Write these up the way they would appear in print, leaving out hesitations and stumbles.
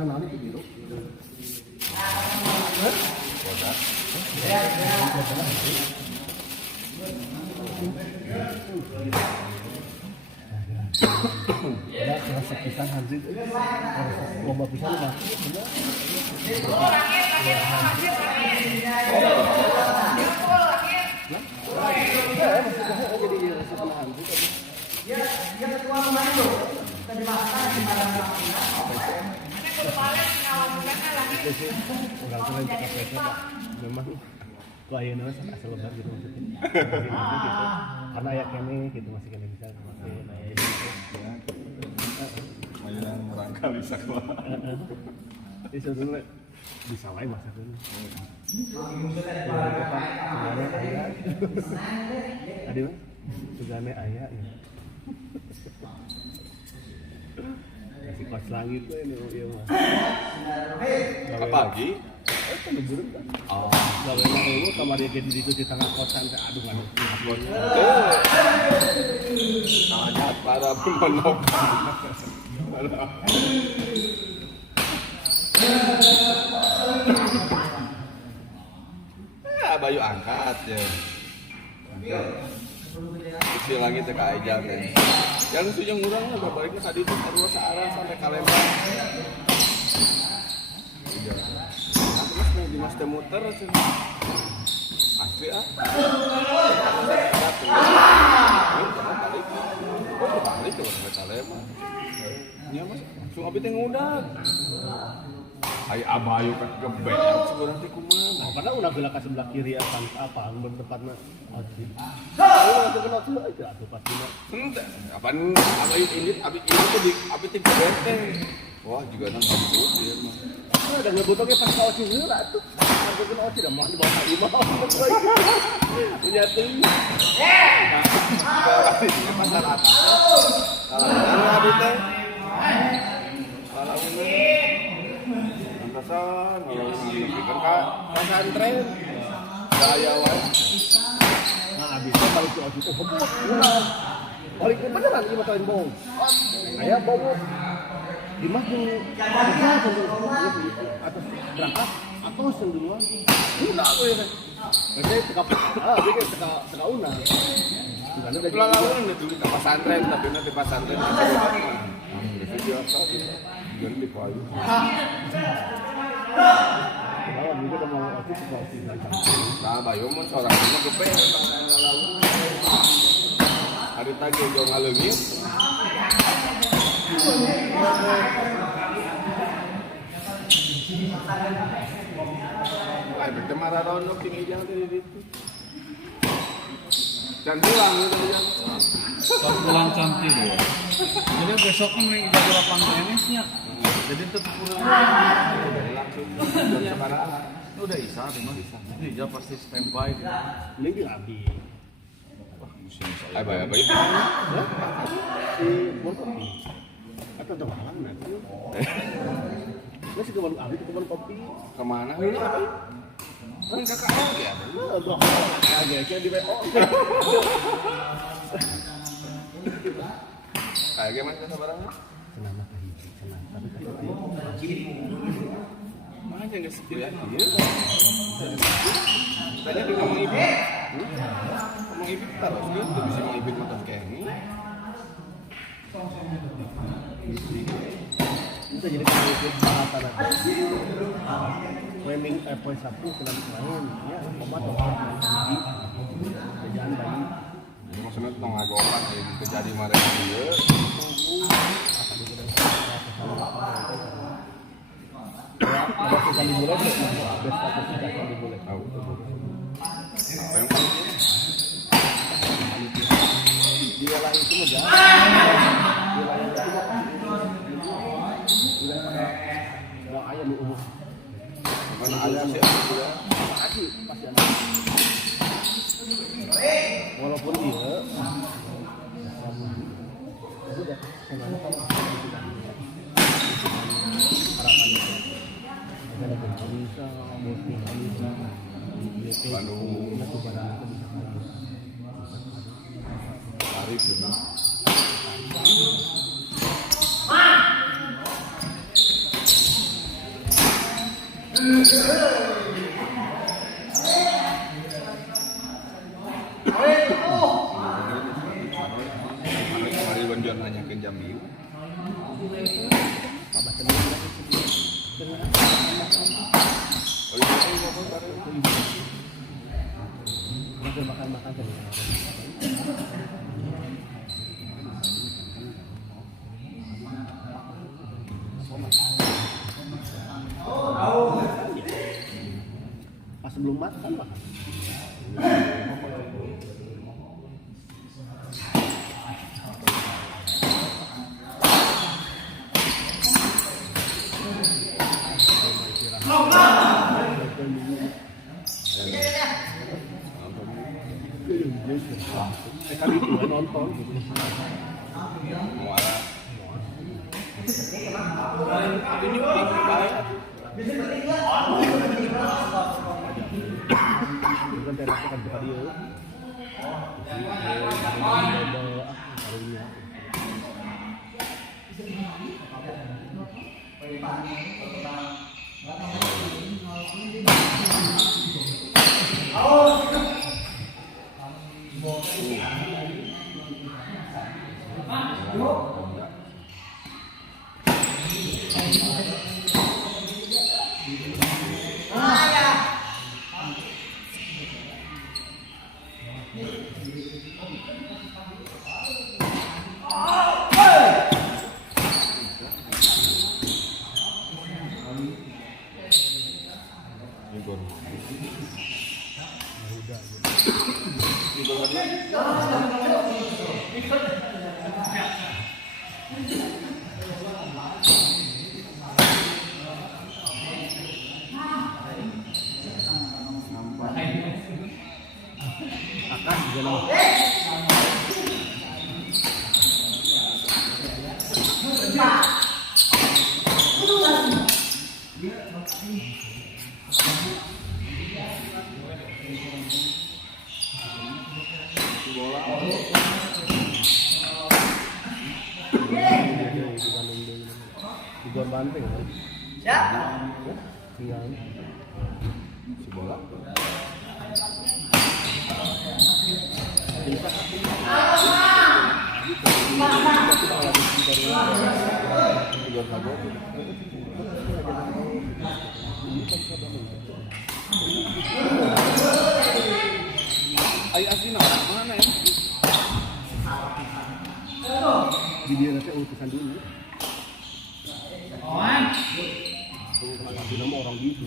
Karena nanti di biru. Ya, rasa pisang anjing. Lomba pisang mah. Orang keren cekapnya Pak. Memang kliennya asal lebar gitu maksudnya. Gitu. Karena ya kene gitu masih kene bisa pakai naya gitu. Mainan merangkal bisa keluar. Ini sebetulnya bisa wae masak dulu. Adi mah sugane aya ya. Kasih pas langit tuh ini ieu mah. Apa lagi? Kan burung kan. Oh, gaweana eueuh kamar dia jadi di tengah kosan teh aduh anu. Sangat para pemonok. Ya, Bayu angkat ya. Isi langit teh ka Eja teh. Yang sujung urang lah baliknya tadi itu sarua saarah sampai Kalembang. Iya. Terus nih Dimas teh muter asli ah. Balik ke Kalembang. Nya Mas, langsung abi teh ngundang. Ai abayu ka gebek sebenarnya teh kumaha. Nah, padahal udah geula ka sebelah kiri akan apa bertepatna Aji. Ayo langsung kenal tuh itu atuh pastinya. Henteu, apaan abayu ini abi tuh di abi teh benteng. Wah, juga nang ngabut ieu mah. Udah ngebutoknya pas kaos heula atuh. Aku kenal sih dah mah di bawah imam. Punya tuh. Ini pasar atas. Kalau abi teh. Kalau ini Antasan, kalau pikir Kak, pesantren. Gaya wae. Nah, abis itu balik ke Osi itu gebut, ulang. Balik ke beneran ini masalahnya bohong. Saya bohong. Dimas yang atas berangkat atau yang duluan. Udah aku ya kan. Biasanya teka unang. Pelalawan itu di pesantren, tapi nanti pesantren ada apa? Video apa gitu. Ganti payu. Kalau juga udah mau Osi seperti Nah, Bayu mah seorang ini gepe pelalawan. Hari tadi jauh ngaleungit. Ay, bete mararono kini jangan di situ. Can pulang gitu aja. Pulang cantik ya. Jadi besok kan jadi lapangan tenisnya. Jadi tetap pulang. Udah isa, memang isa. Ini dia pasti standby. ini juga abis. Ay, Bayu. Si Morkopi atau ada malam nanti. Ini sih kemarin abis kemarin kopi. Kemana ini? Kan kakak lagi ya. Kayak di WO. Kayak gimana kita barangnya? Senang mah hiji, senang. Tapi kalau Mana yang nggak setia? Iya. Tanya di ngomong ibu. Ngomong ibu terus gitu bisa ngomong ibu makan kayak ini. itu jadi pemimpin bahasan nanti. Framing poin Sabtu kena main, ya obat tinggi, kerjaan bayi. Jadi maksudnya tentang ngagokan yang terjadi kemarin dia. Apa dia kita ya, ada sekali mulai deh, ada sekali mulai. Tahu. Apa yang Dia lah itu mah jangan. Dia lah itu mah mau ayam di umur. mana ada sih aku ya? Pasti ada. Walaupun dia sudah kenal kan harapannya ada bisa multi bisa Bandung. itu pada bisa Arif gitu. tujuan hanya ke Jambi. Apa teman lagi Oh iya, apa bareng? Masih makan-makan tadi. Pas sebelum makan makan. Kali itu nonton gitu. Muara. Tapi nyuping baik. Bukan teras kan depan dia. Akan juga nama. Di Gor Banteng kan? Ya. Iya. Si bola. Tiga sago. Ay asli mana ya? Di dia nanti utusan dulu. Tapi nama orang gitu.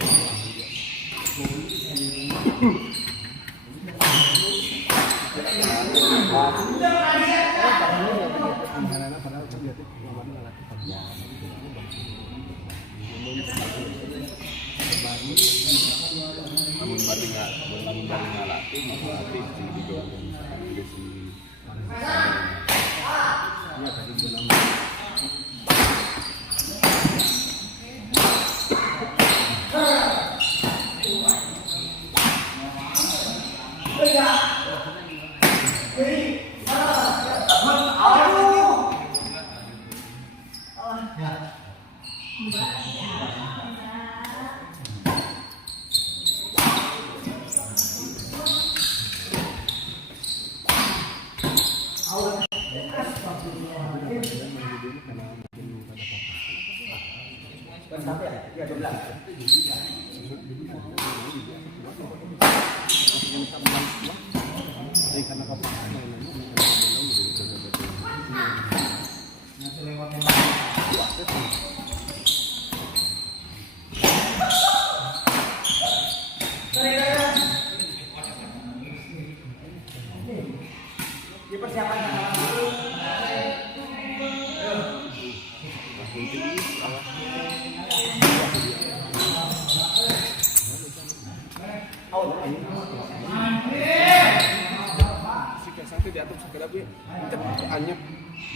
Padahal kan dia tuh namanya laki kerja. Namun baru nggak latih, mau latih di bidang si. Iya tadi dia nama.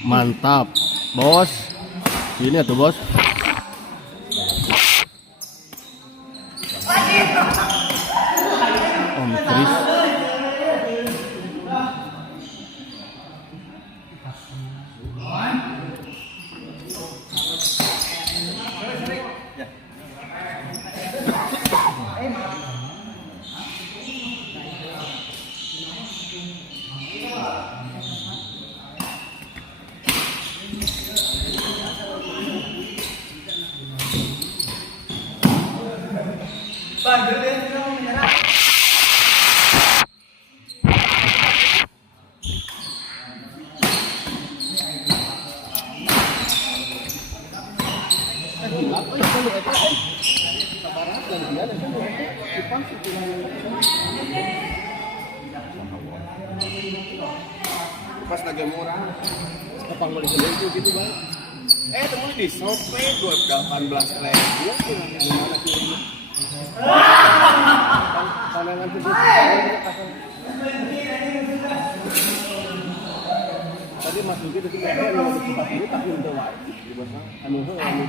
Mantap, bos. Ini tuh bos. Om Kris. Apa itu kalau eta sabaran dan dia dan Jepang sih Pas lagi murah. Jepang boleh itu gitu bang. Temen di Shopee 18.000. Gimana kirimnya? Pandangan tuh tadi Mas Duki itu kayaknya yang di tempat ini tapi untuk anu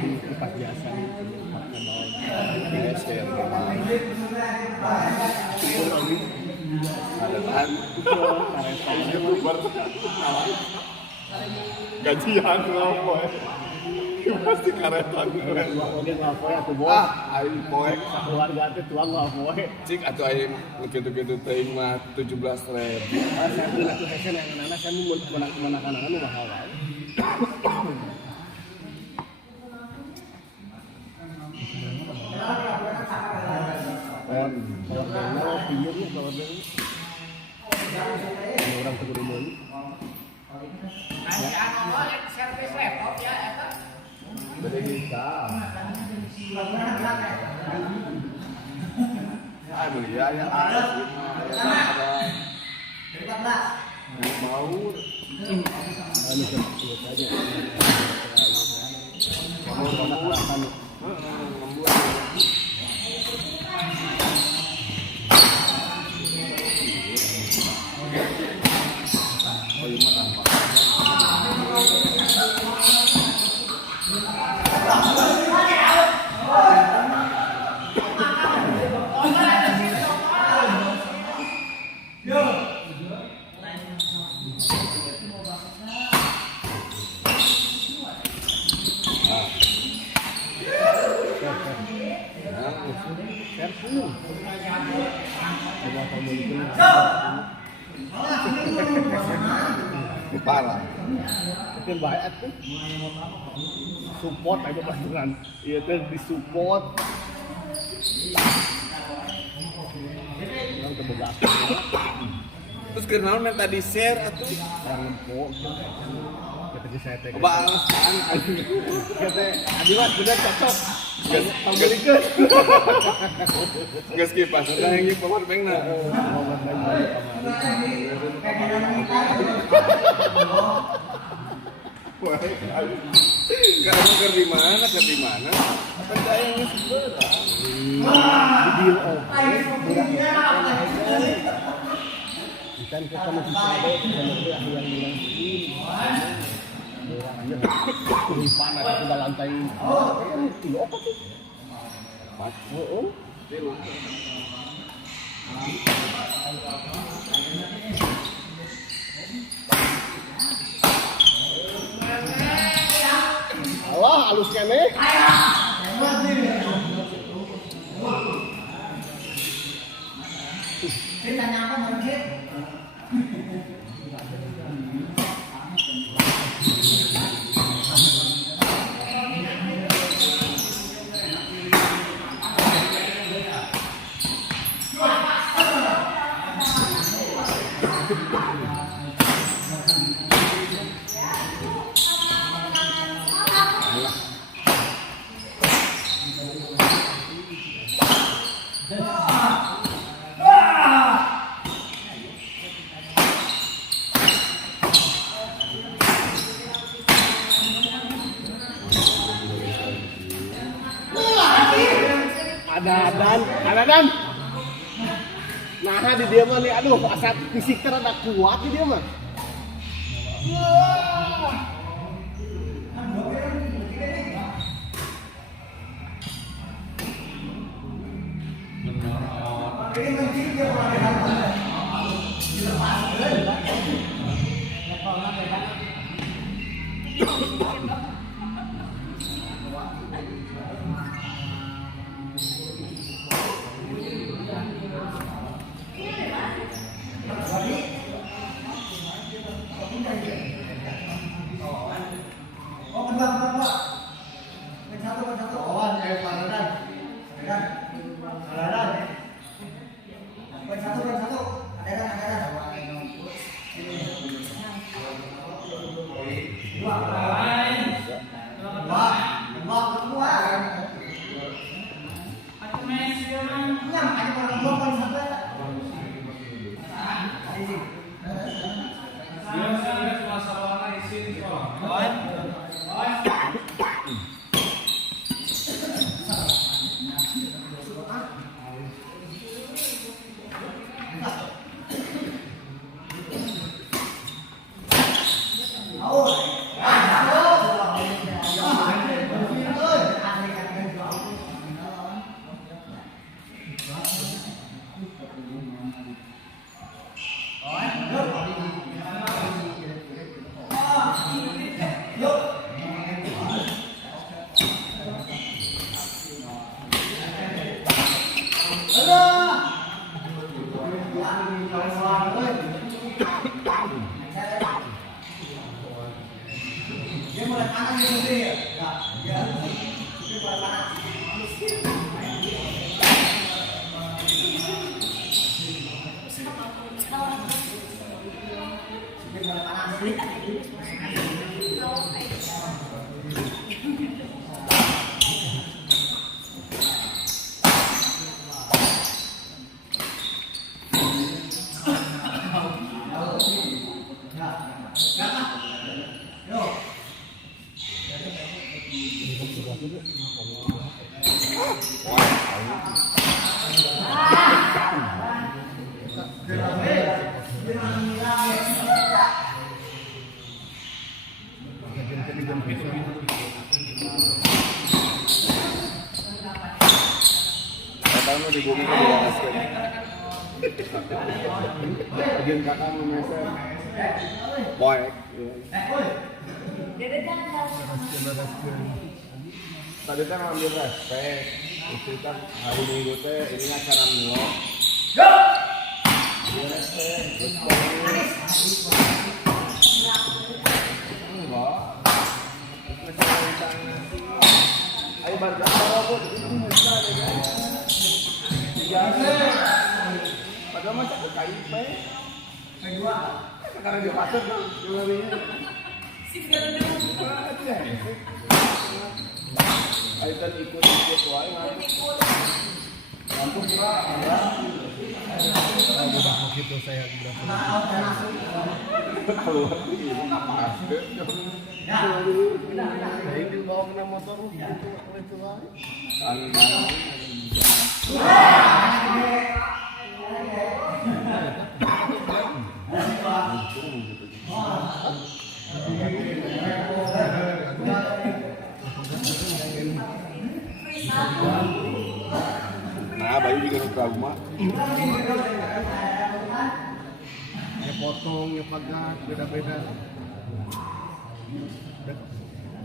di tempat biasa Ada tahan. YouTuber Gajian ngapa? Pasti karetan. oke ngapoe atuh bos Aing poe. keluarga teh tuang ngapoe Cik atuh aing kitu-kitu teuing mah 17.000. saya bilang tuh hesen yang anak-anak kan menakan-anak nu mahal wae kalau pinjamnya kalau orang tegur meuli servis laptop ya eta. beda bisa Aduh ya ada. Mau anu sebut aja kamu akan Perfume. Coba kamu itu. parah. Mungkin baik tuh. Support aja pelajaran. Iya tuh disupport. Orang terbegas. Terus kenal minta di share atuh. Orang empuk. Kata saya teh. Balasan Kata Adiwas benar cocok. Pembelikan. Geus kipas udah yang power bank na. Wah, kamu ker di mana? Ker di mana? Percaya sebenarnya. Di deal oke, bukan kita masih ada sebenarnya yang bilang ini. Ini panas di lantai. Itu apa sih? Oh. Allah halus kene. Ada dan. Nah di dia mah nih, aduh asap fisik terada kuat di dia mah. Oh, Katanya di bumi ini ya asli. Bagian kakak memeser. Boy. Tadi kan ngambil respek. Itu kan hari minggu teh ini acara milo. Dia respek. Enggak. Ayo barang apa kok itu bisa deh. Padahal macam ke KIP. Kedua. Sekarang dia pasar kan jualnya. Ayo kan ikut wae nanti. Lampung juga ada. Udah begitu saya Keluar ini masuk. Saya ini bawa kena motor itu lagi. Nah, bayi juga trauma. Ya potong, ya pagar, beda-beda.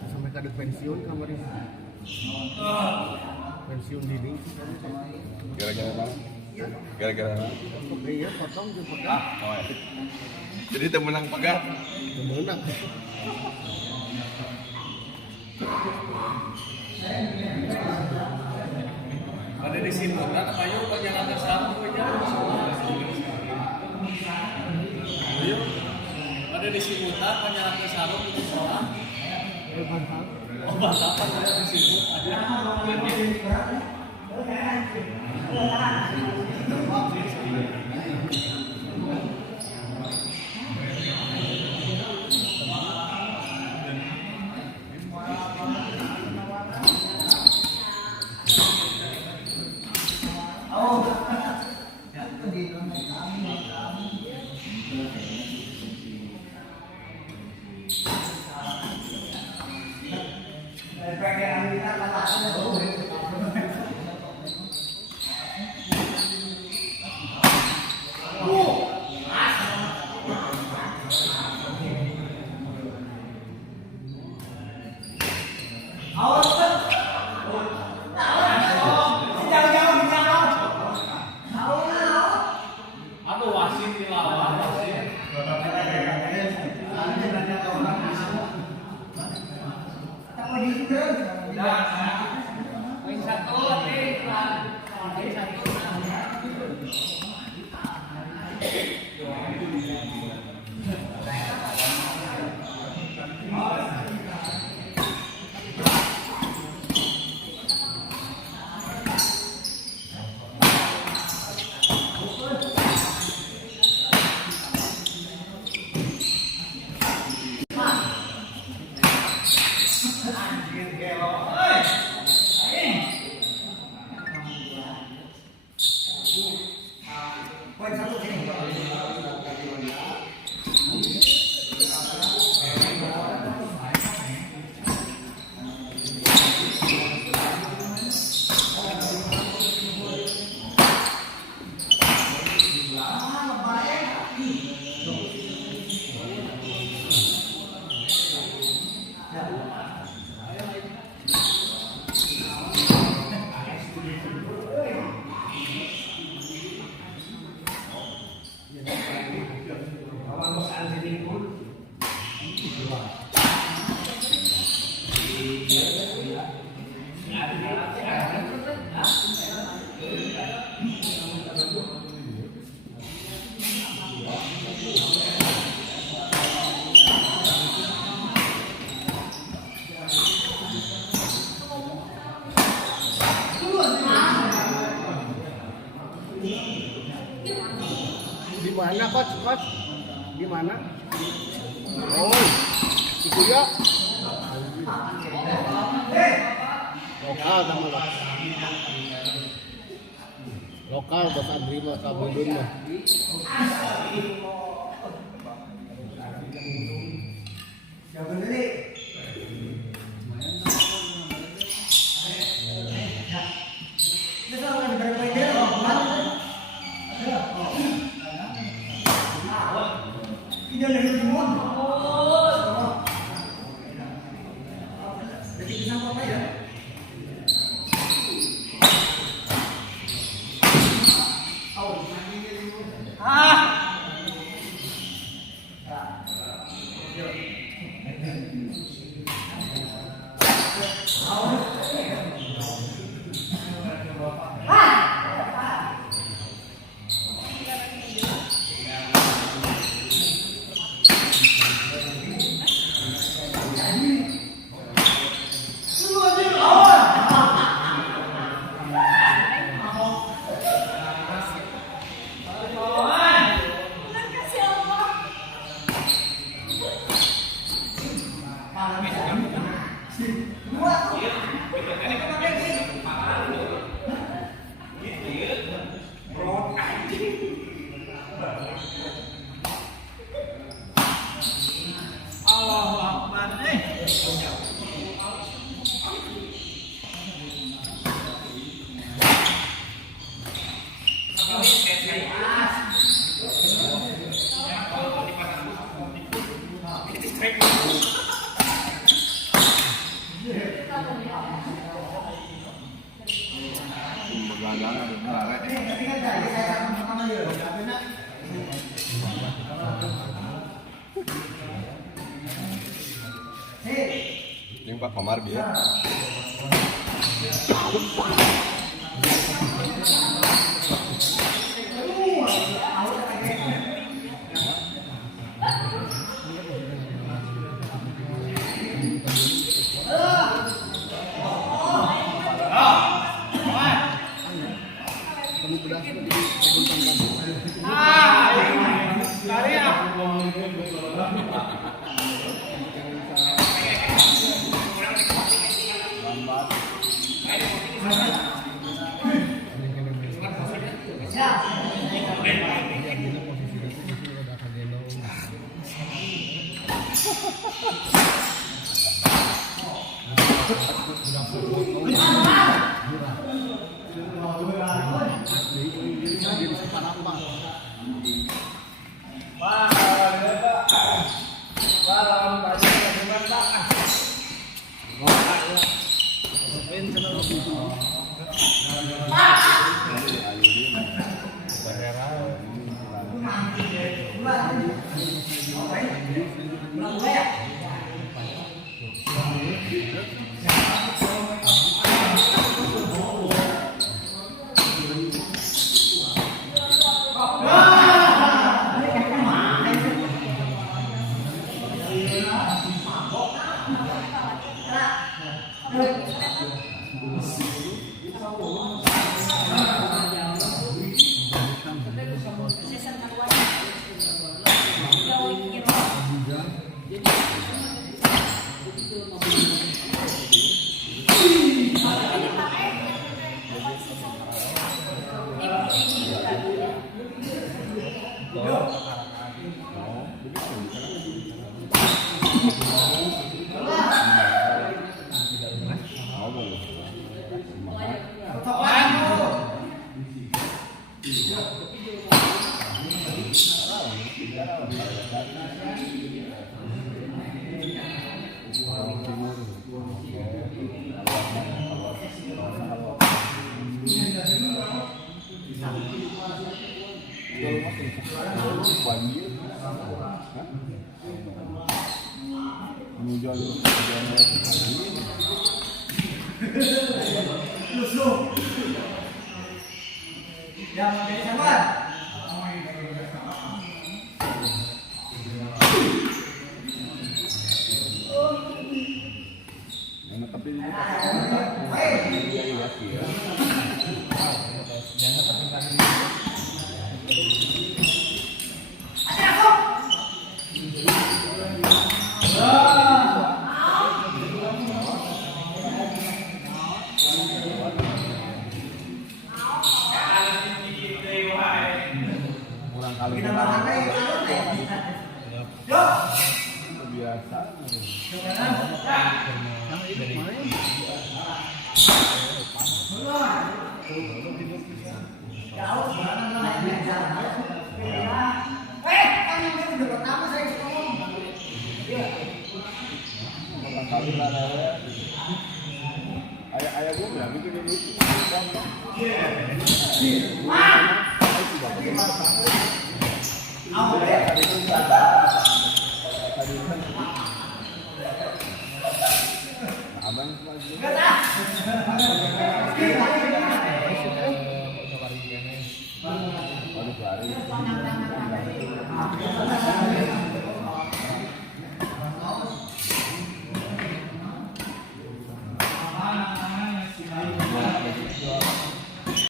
Sampai kada pensiun kemarin. Pensiun dini. Gara-gara apa? Gara-gara apa? Iya, potong juga pagar. Jadi temenang pagar. Menang. Ada di sini kan kayu banyak ke satu aja. Ada di sini kan banyak ke satu di sekolah. Oh, bantap ada di sini Aku wasit di lawan wasit. Poin satu poin satu. Di mana coach? Di mana? Oh, itu ya. Lokal sama lah. Lokal buat Andri mah kabudun mah. Yang Pak Komar dia. Menjual Enak tapi ini iya lagi ya. Kurang kali biasa. Kurang kali lah ayah gue nggak bikin ini. Abang lagi. Baru